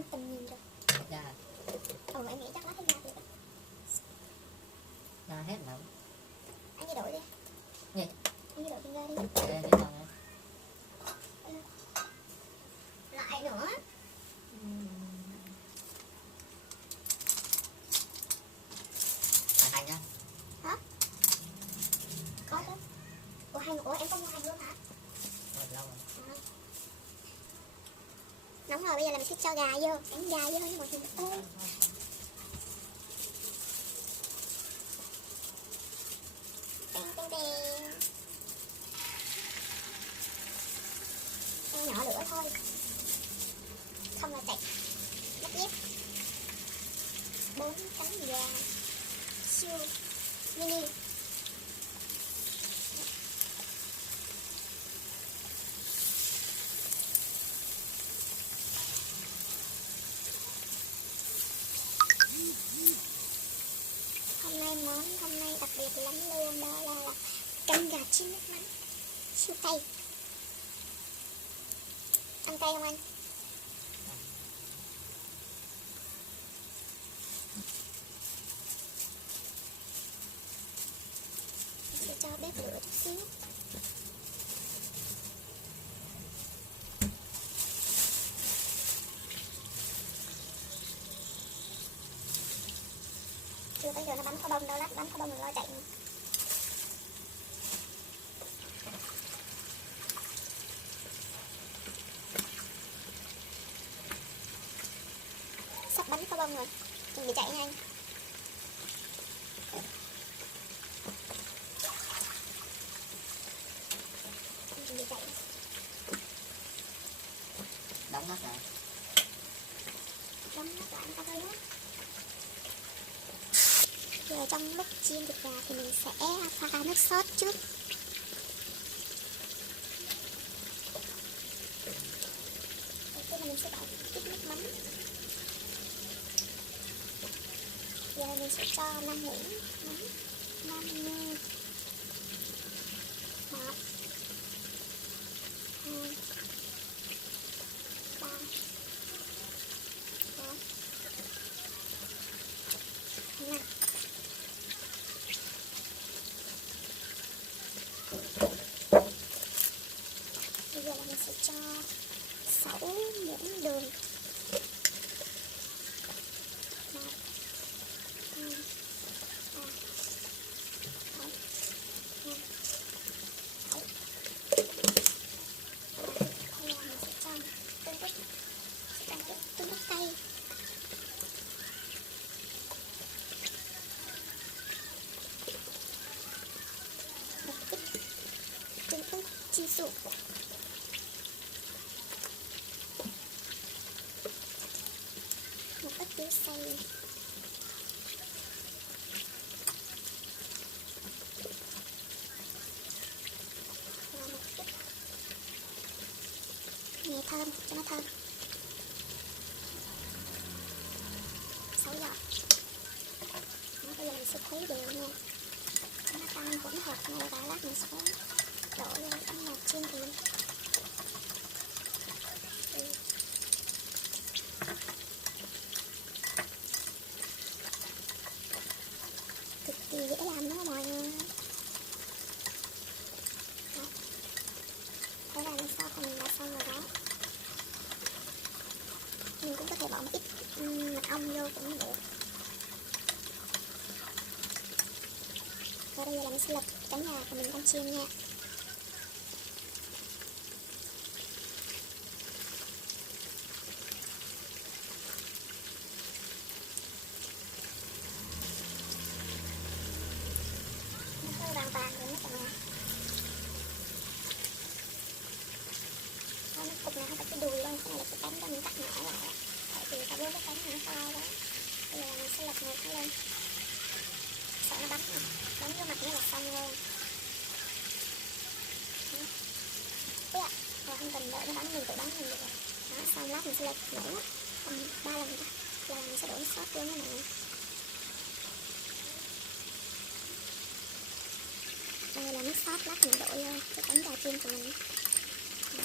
ăn tầm nhìn rồi. Dạ. Em nghĩ chắc lát hết ra được. Ra hết rồi. Anh đi đổi đi. Gì? Anh đi đổi bình ga đi. Để đi còn Lại nữa. hành nha. Hả? Có chứ. Ủa em có mua hành luôn hả? Lâu rồi. Nóng rồi, bây giờ là mình sẽ cho gà vô. Đánh gà vô nha mọi người. Teng teng teng. Em nhỏ lửa thôi. Không là chạy mất dép. 4 cánh gà siêu mini. Hôm nay đặc biệt lắm luôn, đó là canh gà chiên nước mắm siêu cay. Ăn cay không anh? Mình sẽ cho bếp lửa chút xíu. Chưa tới giờ nó bắn có bông đâu, lát bắn có bông rồi lo chạy. Sắp bắn có bông rồi, chuẩn bị chạy nha anh. Chuẩn bị chạy. Đóng nắp lại. Đóng nắp lại ta thôi đó. Giờ trong lúc chiên thịt gà thì mình sẽ pha nước sốt trước. Đầu tiên là mình sẽ bỏ ít nước mắm. Giờ mình sẽ cho 5 muỗng mắm, 50, 1, 2, 3, 4, 5. Bây giờ là mình sẽ cho 6 muỗng đường. 1, 2, 3, 4, 5, 6. Bây giờ mình sẽ cho tương ớt cay. Một ít tương ớt chiên xù. Một ít tiêu xay. Và một ít mè thơm cho nó thơm. 6 giọt. Đó, bây giờ mình sẽ khuấy đều nha. Cho nó tan hỗn hợp này và lát mình sẽ đổ vô trong nồi chiên thì cực kỳ dễ làm đó mọi người. Đó. Thế là sau khi mình đã xong rồi đó. Mình cũng có thể bỏ một ít mật ong vô cũng được. Và bây giờ là mình sẽ lật cánh gà của mình đang chiên nha. Nó hơi vàng vàng rồi cả nhà. Nó cục này không phải cái đùi đâu, cái này là cái cánh đó mình cắt nhỏ lại. Tại vì cả bốn cái cánh này nó to đó. Bây giờ mình sẽ lật ngược nó lên. Sợ nó bắn nè, bắn vô mặt nó là xong luôn. Ui ạ, rồi không cần đợi nó bắn, mình tự bắn mình được rồi. Đó, xong lát mình sẽ lật nữa, 3 lần thôi. Là mình sẽ đổ sốt vô như này. Đây là nước sốt, lát mình đổ vô cái cánh gà chiên của mình. Đó,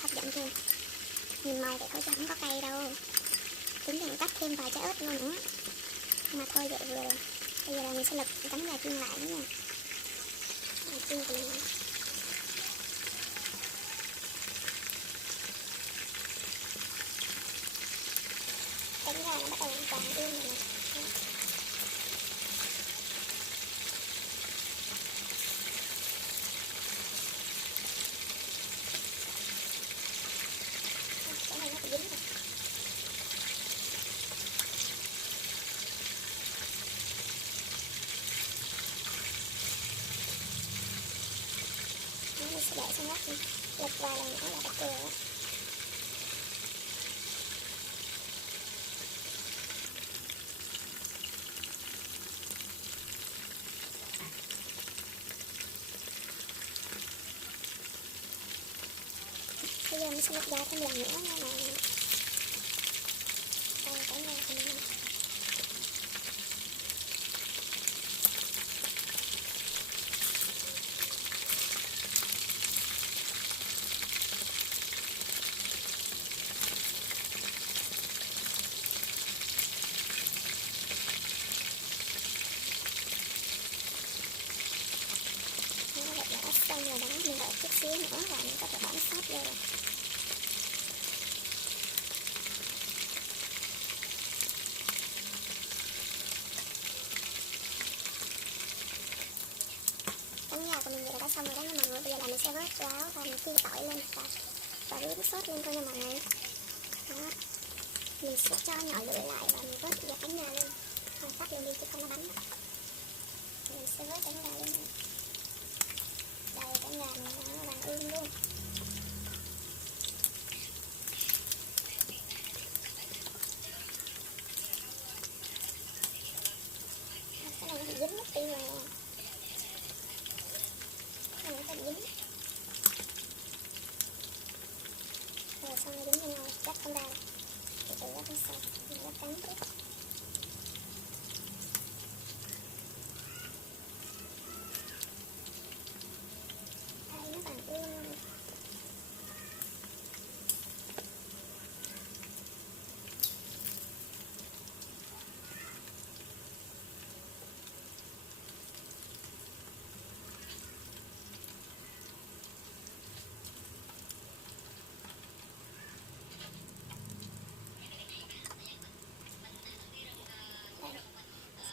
hấp dẫn chưa? Nhìn màu vậy thôi chứ không có cay đâu. Tính rằng cắt thêm vài trái ớt vô nữa. Mà thôi vậy vừa rồi. Bây giờ là mình sẽ lật cánh gà chiên lại nữa nha. Gà chiên thì cánh gà nó bắt đầu vàng ươm rồi nè. Cái này nó bị dính rồi. Mình sẽ để xong lát lật vài lần nữa là bắt vừa á. Bây giờ mình sẽ lật ra thêm lần nữa nha mọi người. Đây cả nhà của mình. Xong rồi đó, mình đợi chút xíu nữa và mình có thể bấm sốt vô rồi. Cánh gà của mình vậy là đã xong rồi đó nha mọi người. Bây giờ là mình sẽ vớt ráo và mình phi tỏi lên và rưới sốt lên thôi nha mọi người. Đó. Mình sẽ cho nhỏ lửa lại và mình vớt dẹp cánh gà lên. Không tắt lên đi chứ không nó bắn. Mình sẽ vớt cánh gà lên. Đây cánh gà này nó vàng ươm luôn. Cái này nó bị dính mất tiêu rồi nè. Cái này nó bị dính. Rồi xong nó dính với nhau chắc không ra. Từ từ nó không sao. Mình sẽ cắn tiếp. Đây nó vàng ươm luôn.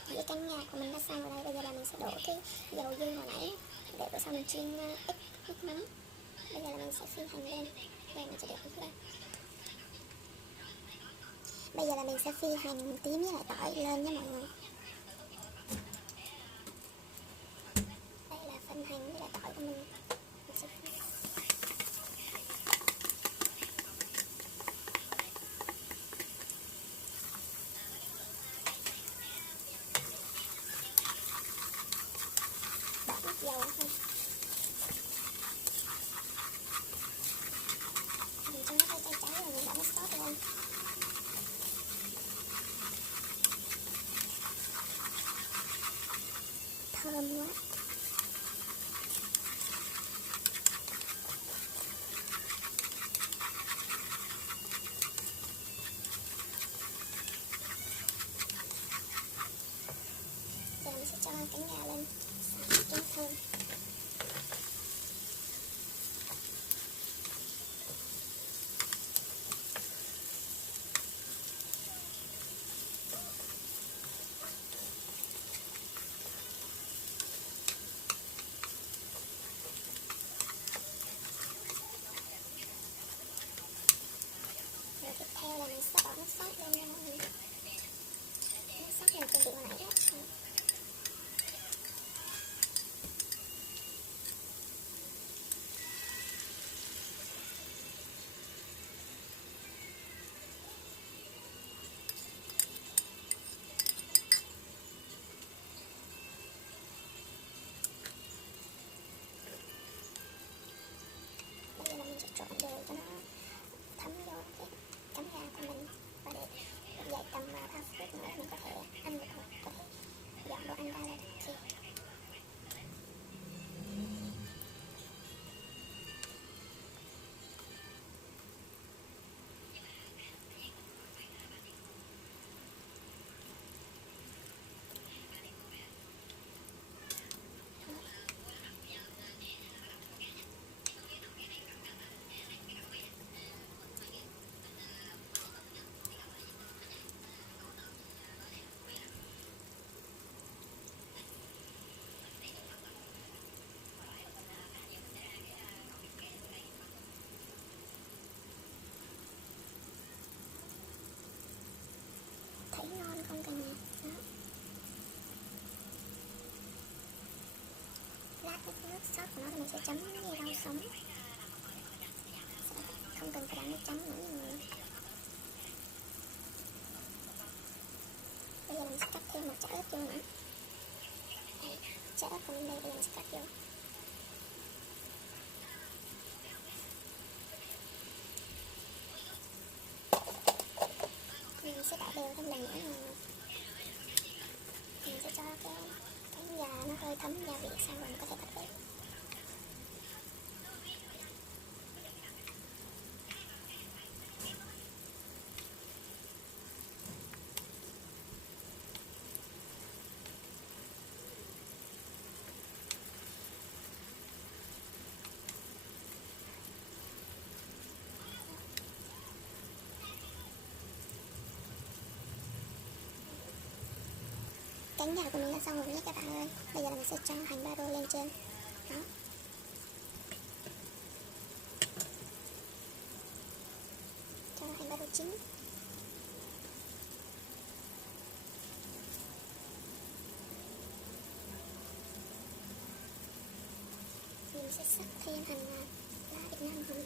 Với cánh gà của mình đã xong rồi đây. Bây giờ là mình sẽ đổ cái dầu dư hồi nãy để bữa sau mình chiên ít nước mắm. Bây giờ là mình sẽ phi hành lên. Đây mình sẽ để ít lên. Bây giờ là mình sẽ phi hành tím với lại tỏi lên nha mọi người. Đây là phần hành với lại tỏi của mình. Mình sẽ phi. Bỏ ít dầu thôi. Mình cho nó hơi cháy cháy rồi mình bỏ nước sốt lên. Thơm quá. Giờ mình sẽ cho cánh gà lên cho nó thơm. Rồi tiếp theo là mình sẽ bỏ nước sốt lên nha mọi người. Nước sốt mình chuẩn bị hồi nãy đó. Bây giờ là mình sẽ trộn đều cho nó thấm vô cái cánh gà của mình và để dậy tầm 3 phút nữa mình có thể ăn được rồi. Có thể Sau đó thì mình sẽ chấm với rau sống, không cần phải đặt nước chấm nữa nha mọi người. Bây giờ mình sẽ cắt thêm một trái ớt vô nữa. Đây, trái ớt còn bên đây, bây giờ mình sẽ cắt vô. Mình sẽ đảo đều thêm lần nữa nha mọi người. Mình sẽ cho cái cánh gà nó hơi thấm gia vị xong rồi mình có thể tắt bếp. Cánh gà của mình đã xong rồi nhé các bạn ơi. Bây giờ là mình sẽ cho hành baro lên trên. Đó. Cho hành baro chín. Mình sẽ sắc thêm hành lá Việt Nam vào nữa.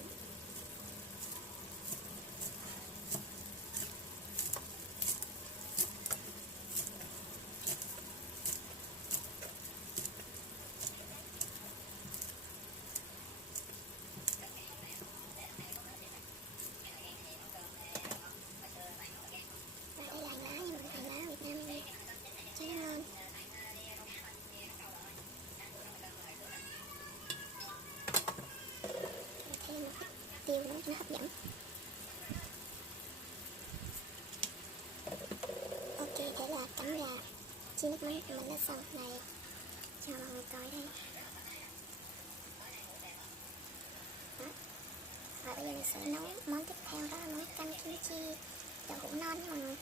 Đây là hành lá nha mọi người, hành lá Việt Nam này cho nó ngon. Thêm một ít tiêu nữa cho nó hấp dẫn. Ok, thế là cánh gà chiên nước mắm của mình đã xong này, cho mọi người coi đây. Đó. Và bây giờ mình sẽ nấu món tiếp theo, đó là món canh kim chi đậu hũ non nha mọi người.